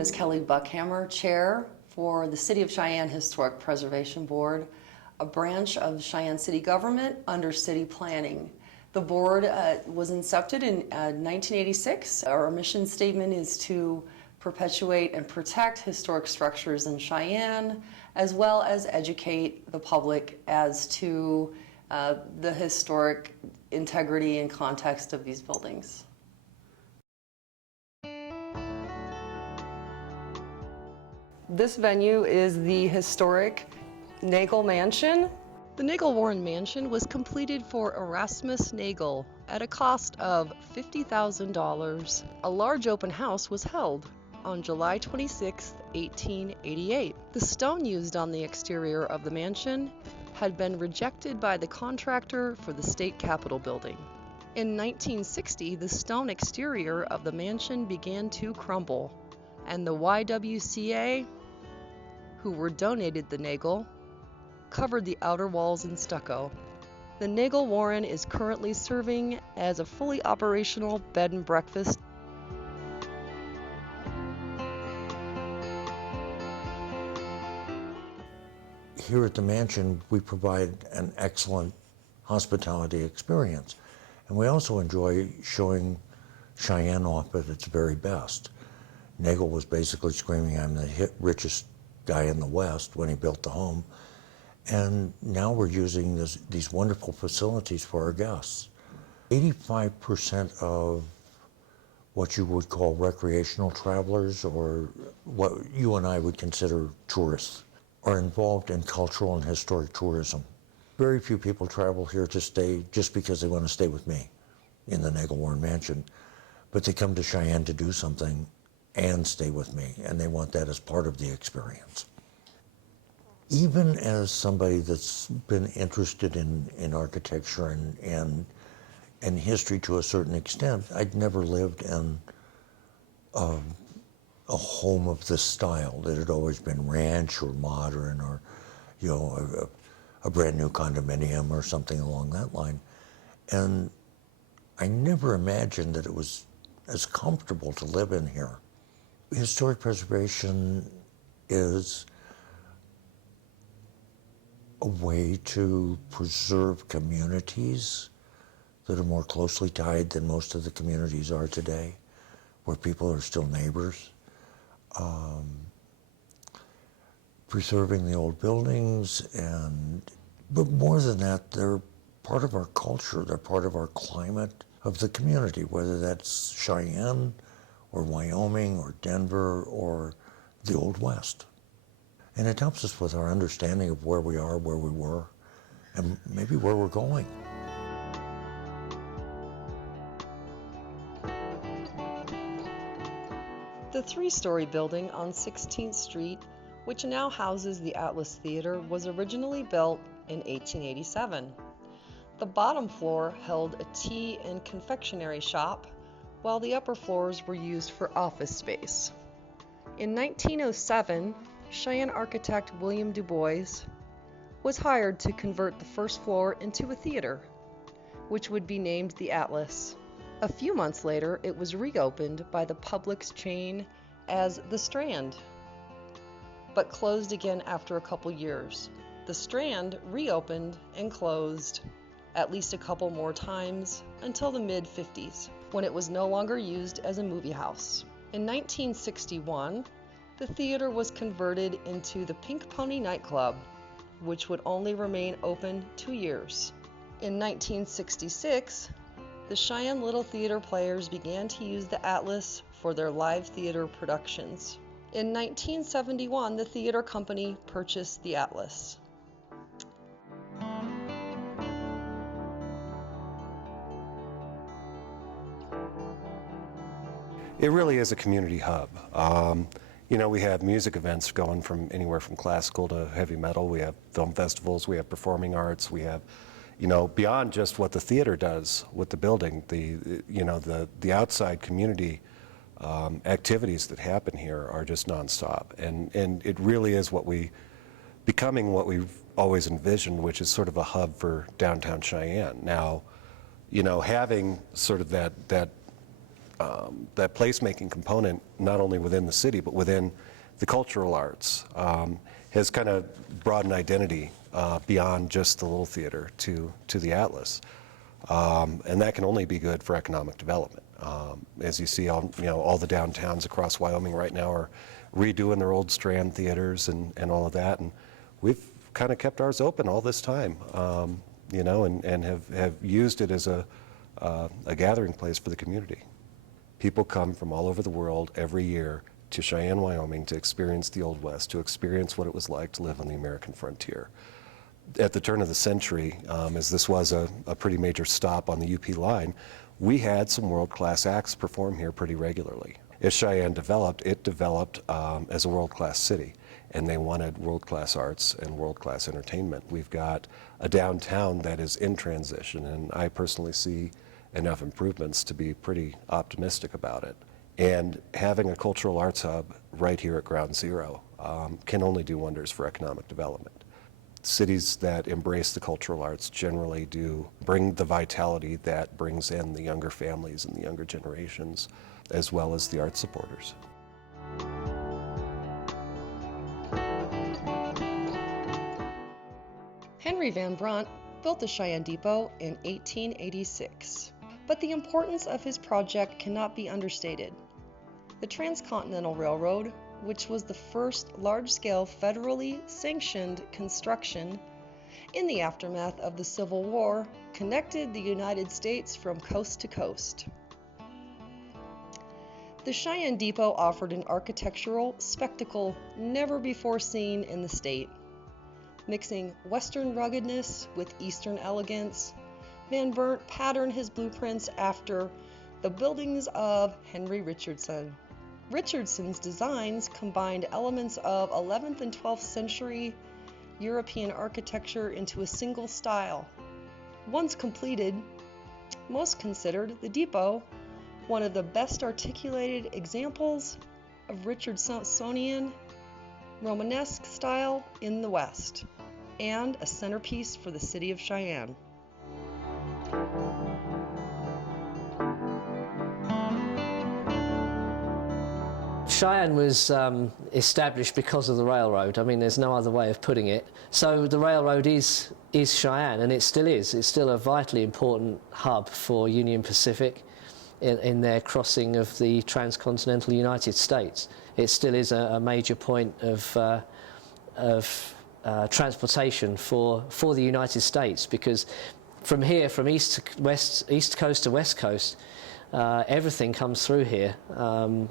is Kelly Buckhammer, Chair for the City of Cheyenne Historic Preservation Board, a branch of Cheyenne City government under city planning. The board was incepted in 1986. Our mission statement is to perpetuate and protect historic structures in Cheyenne, as well as educate the public as to the historic integrity and context of these buildings. This venue is the historic Nagel Mansion. The Nagel Warren Mansion was completed for Erasmus Nagel at a cost of $50,000. A large open house was held on July 26, 1888. The stone used on the exterior of the mansion had been rejected by the contractor for the state capitol building. In 1960, the stone exterior of the mansion began to crumble, and the YWCA, who were donated the Nagel, covered the outer walls in stucco. The Nagel Warren is currently serving as a fully operational bed and breakfast. Here at the mansion, we provide an excellent hospitality experience. And we also enjoy showing Cheyenne off at its very best. Nagel was basically screaming, "I'm the richest guy in the West," when he built the home. And now we're using these wonderful facilities for our guests. 85% of what you would call recreational travelers, or what you and I would consider tourists, are involved in cultural and historic tourism. Very few people travel here to stay just because they want to stay with me in the Nagel Warren Mansion, but they come to Cheyenne to do something and stay with me, and they want that as part of the experience. Even as somebody that's been interested in architecture and history to a certain extent, I'd never lived in a home of this style. It had always been ranch or modern, or a brand new condominium or something along that line. And I never imagined that it was as comfortable to live in here. Historic preservation is a way to preserve communities that are more closely tied than most of the communities are today, where people are still neighbors. Preserving the old buildings, but more than that, they're part of our culture, they're part of our climate of the community, whether that's Cheyenne or Wyoming or Denver or the Old West. And it helps us with our understanding of where we are, where we were, and maybe where we're going. The three-story building on 16th Street, which now houses the Atlas Theater, was originally built in 1887. The bottom floor held a tea and confectionery shop, while the upper floors were used for office space. In 1907, Cheyenne architect William Du Bois was hired to convert the first floor into a theater, which would be named the Atlas. A few months later, it was reopened by the Publix chain as the Strand, but closed again after a couple years. The Strand reopened and closed at least a couple more times until the mid-50s, when it was no longer used as a movie house. In 1961, the theater was converted into the Pink Pony nightclub, which would only remain open 2 years. In 1966, the Cheyenne Little Theater Players began to use the Atlas for their live theater productions. In 1971, the theater company purchased the Atlas. It really is a community hub. We have music events going from anywhere from classical to heavy metal. We have film festivals, we have performing arts, we have, beyond just what the theater does with the building, the outside community activities that happen here are just nonstop. And it really is becoming what we've always envisioned, which is sort of a hub for downtown Cheyenne. Now, having sort of that that placemaking component, not only within the city, but within the cultural arts, has kind of brought an identity beyond just the little theater to the Atlas. And that can only be good for economic development. As you see, all the downtowns across Wyoming right now are redoing their old Strand theaters and all of that. And we've kind of kept ours open all this time, and have used it as a gathering place for the community. People come from all over the world every year to Cheyenne, Wyoming to experience the Old West, to experience what it was like to live on the American frontier. At the turn of the century, as this was a pretty major stop on the UP line, we had some world-class acts perform here pretty regularly. As Cheyenne developed, it developed as a world-class city, and they wanted world-class arts and world-class entertainment. We've got a downtown that is in transition, and I personally see enough improvements to be pretty optimistic about it. And having a cultural arts hub right here at Ground Zero can only do wonders for economic development. Cities that embrace the cultural arts generally do bring the vitality that brings in the younger families and the younger generations, as well as the art supporters. Henry Van Brunt built the Cheyenne Depot in 1886, but the importance of his project cannot be understated. The Transcontinental Railroad, which was the first large-scale federally sanctioned construction in the aftermath of the Civil War, connected the United States from coast to coast. The Cheyenne Depot offered an architectural spectacle never before seen in the state. Mixing Western ruggedness with Eastern elegance, Van Brunt patterned his blueprints after the buildings of Henry Richardson. Richardson's designs combined elements of 11th and 12th century European architecture into a single style. Once completed, most considered the depot one of the best articulated examples of Richardsonian Romanesque style in the West, and a centerpiece for the city of Cheyenne. Cheyenne was established because of the railroad. I mean, there's no other way of putting it. So the railroad is Cheyenne, and it still is. It's still a vitally important hub for Union Pacific in their crossing of the transcontinental United States. It still is a major point of transportation for the United States, because from here, from east coast to west coast, everything comes through here.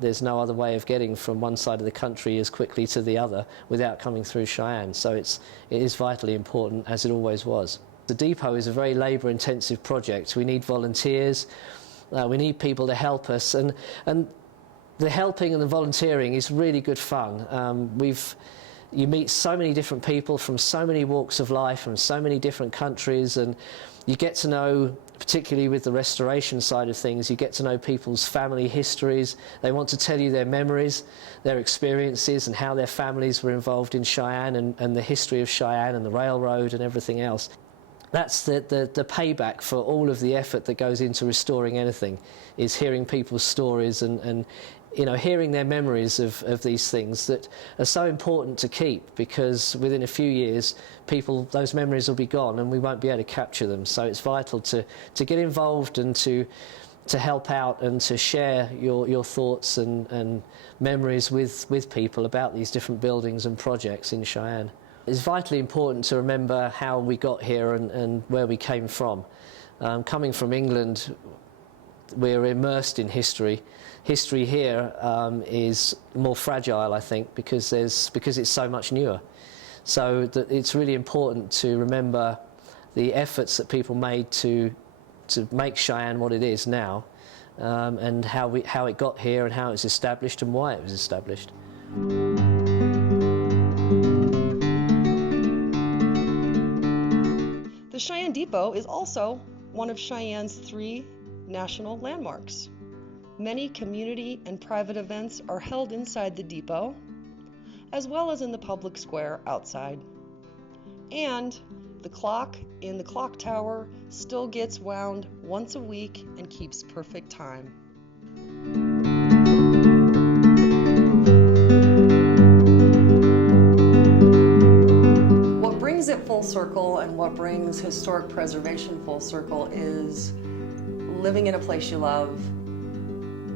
There's no other way of getting from one side of the country as quickly to the other without coming through Cheyenne. So it is vitally important, as it always was. The depot is a very labour-intensive project. We need volunteers. We need people to help us, and the helping and the volunteering is really good fun. You meet so many different people from so many walks of life, from so many different countries, and you get to know, particularly with the restoration side of things, you get to know people's family histories. They want to tell you their memories, their experiences, and how their families were involved in Cheyenne, and the history of Cheyenne and the railroad and everything else. That's the payback for all of the effort that goes into restoring anything, is hearing people's stories and hearing their memories of these things that are so important to keep, because within a few years, those memories will be gone and we won't be able to capture them. So it's vital to get involved and to help out and to share your thoughts and memories with people about these different buildings and projects in Cheyenne. It's vitally important to remember how we got here and where we came from. Coming from England, we're immersed in history. History here is more fragile, I think, because it's so much newer. So it's really important to remember the efforts that people made to make Cheyenne what it is now, and how it got here and how it was established and why it was established. The Cheyenne Depot is also one of Cheyenne's 3 national landmarks. Many community and private events are held inside the depot, as well as in the public square outside. And the clock in the clock tower still gets wound once a week and keeps perfect time. brings it full circle and what brings historic preservation full circle is living in a place you love,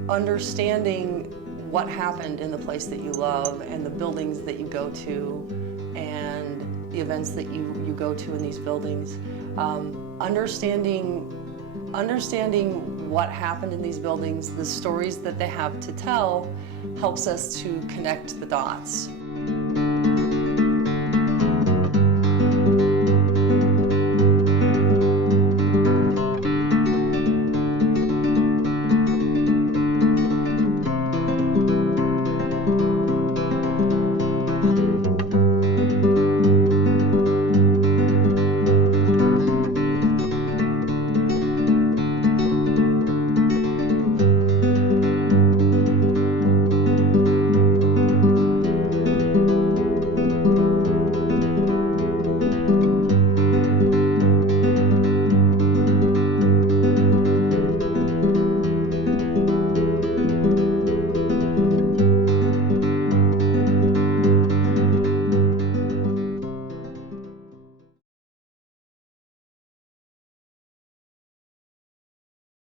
understanding what happened in the place that you love and the buildings that you go to and the events that you go to in these buildings. Understanding what happened in these buildings, the stories that they have to tell, helps us to connect the dots